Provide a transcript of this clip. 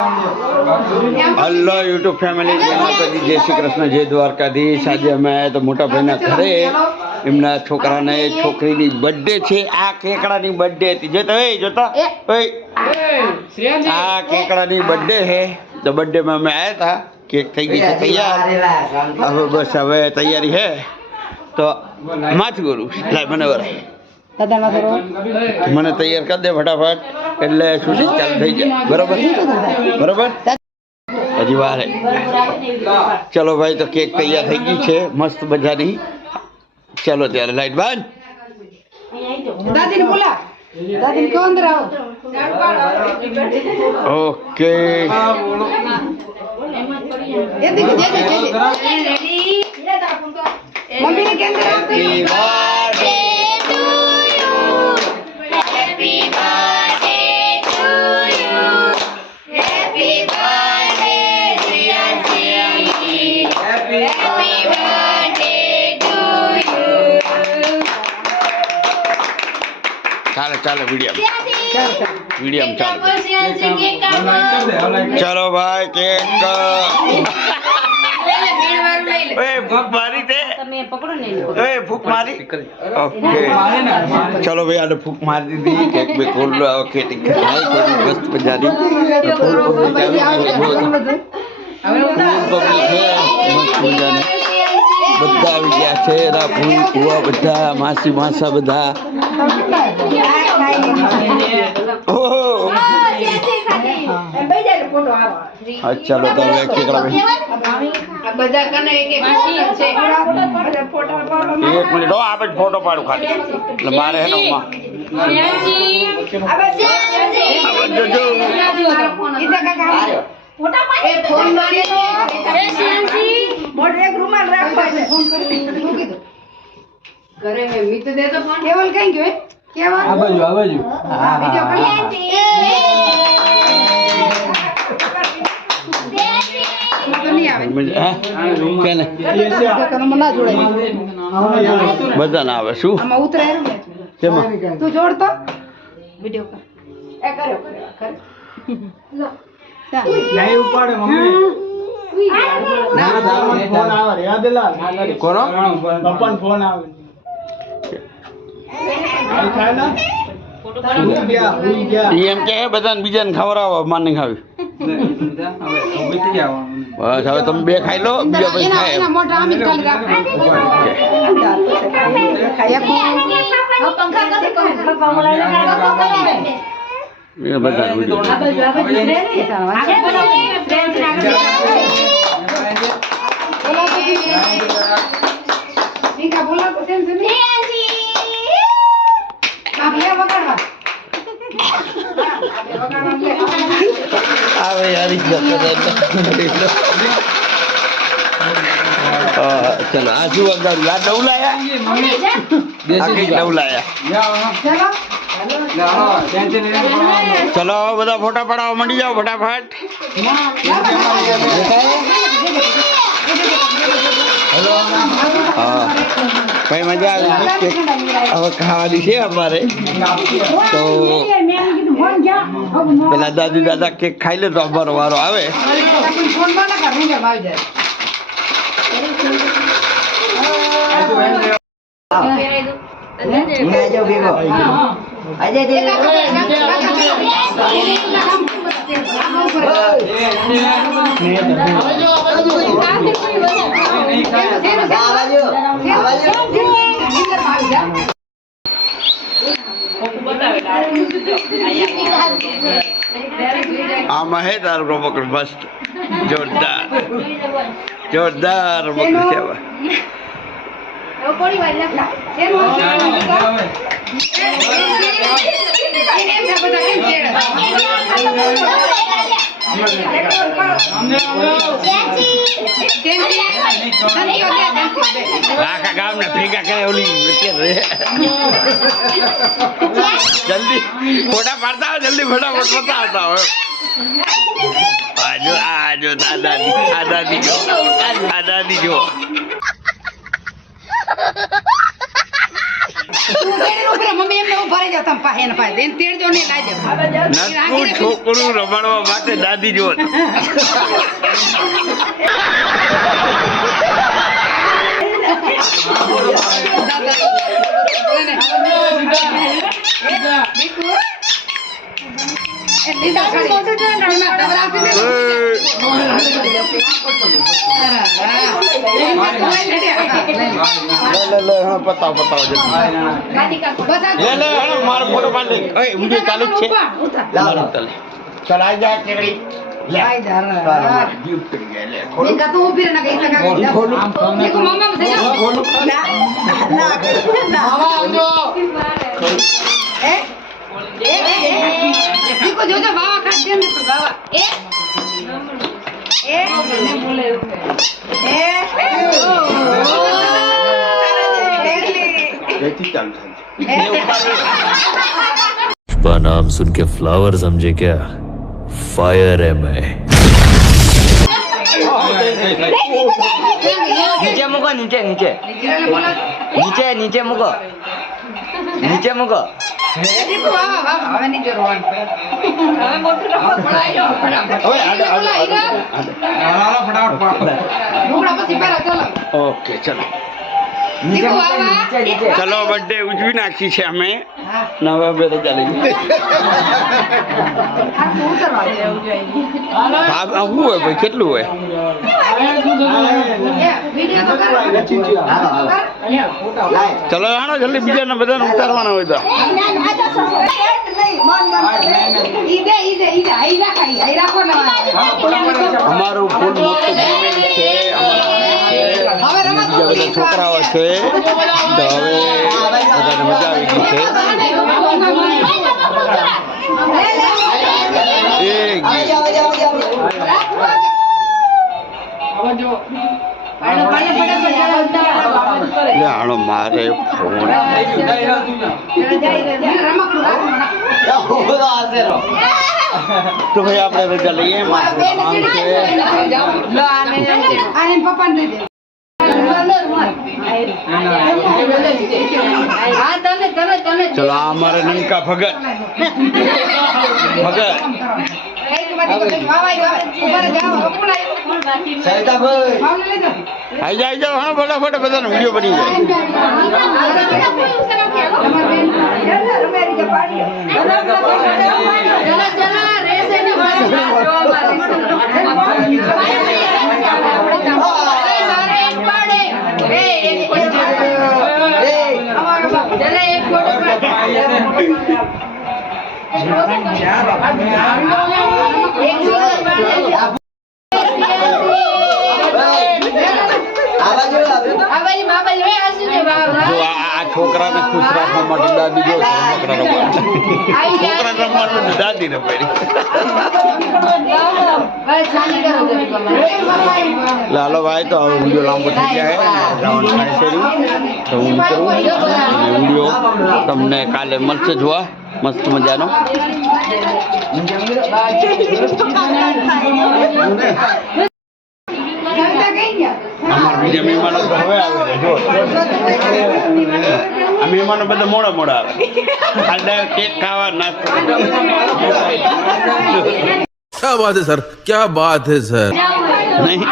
Hello YouTube family, જય માતાજી, જય શ્રી કૃષ્ણ, જય દ્વારકાધીશ। આજે અમે આવ્યા તો મોટા ભાઈના ઘરે। એમના છોકરાને છોકરીની બર્થડે છે। આ કેકડાની બર્થડે હતી, જોતા આ કેકડાની બર્થડે છે। તો બર્થડેમાં અમે આવ્યા હતા। કેક થઈ ગઈ છે તૈયાર। હવે બસ હવે તૈયારી છે તો માથું કરું લાય મને વરાય મને તૈયાર કરી દે ફટાફટ, એટલે શૂટિંગ ચાલુ થઈ જાય। બરોબર બરોબર, હજી વાર હે। ચલો ભાઈ, તો કેક તૈયાર થઈ ગઈ છે મસ્ત મજાની। ચલો ત્યારે લાઈટ બંધ। ઓકે, ચાલો વીડિયમ ચાલો। ચલો ભાઈ, કેક ભૂખ મારી તે ભૂખ મારી। ઓકે, ચલો ભાઈ, આને ભૂખ મારી દીધી। કેક બે ખોલ લો, કેટિંગ મસ્ત મજાની ફૂલ પબ્લિક બધા આવી ગયા છે। ફૂલ કુવા બધા, માસી માસા બધા। ચાલો તો હવે કેકડા એક મિનિટ, આ બધો ફોટો પાડું ખાલી, એટલે મારે હે કેવલ કઈ ગયો? કેવલ આ બાજુ બધા ના આવે શું? તું જોડતો વિડિયો એમ કે બધાને બીજાને ખવડાવો, માને ખાવી। બસ હવે તમે બે ખાઈ લો, બીજા પછી ખાય બધા ચલો આ શું વગાડ્યું? આ નવ લાયા, નવ લાયા। ચલો બધા ફોટા પડાવવા માંડી જાઓ ફટાફટ। હા ભાઈ, મજા આવી। કેક હવે ખાવાની છે અમારે, તો પેલા દાદી દાદા કેક ખાઈ લે તો અમારો વારો આવે। આમાં હે તારું રમકડું મસ્ત જોરદાર જોરદાર રમકડું છે। આખા ગામને ભેગા કરે ઓલી જલ્દી ફોટા પાડતા હોય, જલ્દી ફટાફટ બતાવતા હોય। આજો દાદાની જો તું તેડી ઉપર મમ્મી એમને ઉભા રહી જાવ તમે પાસે એને પાસે એને તેડજો ને લાઈ જાવ નકરું છોકરું રમાડવા માટે દાદી જોત પતાવ લે મારો ફોટો પાડી લે વિડિયો ચાલુ જ છે ચલાઈ જા કેકડી લે ગિફ્ટ કે લે તું ઉભી રહે ના કઈ સકા દેખો મામા મને મામા આવજો દીકો જોજો બાવા ખાટ દે ને તું બાવા का नाम सुन के फ्लावर समझे क्या फायर है मैं नीचे मुको नीचे नीचे नीचे नीचे मुको नीचे मुको દીકો બાવા બાવા હવે ની જોરવાન હવે મોટું પડાયો હવે ઢોકળા પછી પહેલા ચાલો ઓકે ચલો દીકો બાવા ચલો બર્થડે ઉજવી નાખી છે અમે નવા બે તો ચાલી આ તું ઉતરવા દે શું હોય ભાઈ કેટલું હોય વિડિયો તો કર ચલો આનો જલ્દી બીજાને બધાને ઉતારવાના હોય તો અમારું ફૂલ મોટું ફેમિલી છે બીજા બધા છોકરાઓ છે તો હવે બધાને મજા આવી ગઈ છે હાલો મારે ફોન તો ભાઈ આપણે રજા લઈએ મારે કામ છે ચલો આ અમારે નનકા ભગત આઈ જાઓ હા ફટાફટ બધાનો વિડીયો બની આ છોકરાને ખુશ રાખવા માટે દાદી જો છોકરા રમવાનું દાદી ને પડી લાલો ભાઈ તો હવે વિડીયો લાંબો થઈ જાય તો હું કરું વિડીયો તમને કાલે મળશે જોવા મસ્ત મજાનો અમારા બીજા મહેમાનો તો હવે આવે જો આ મહેમાનો બધા મોડા મોડા આવે ખાલી કેક ખાવા નાસ્તો क्या बात है सर क्या बात है सर નહીં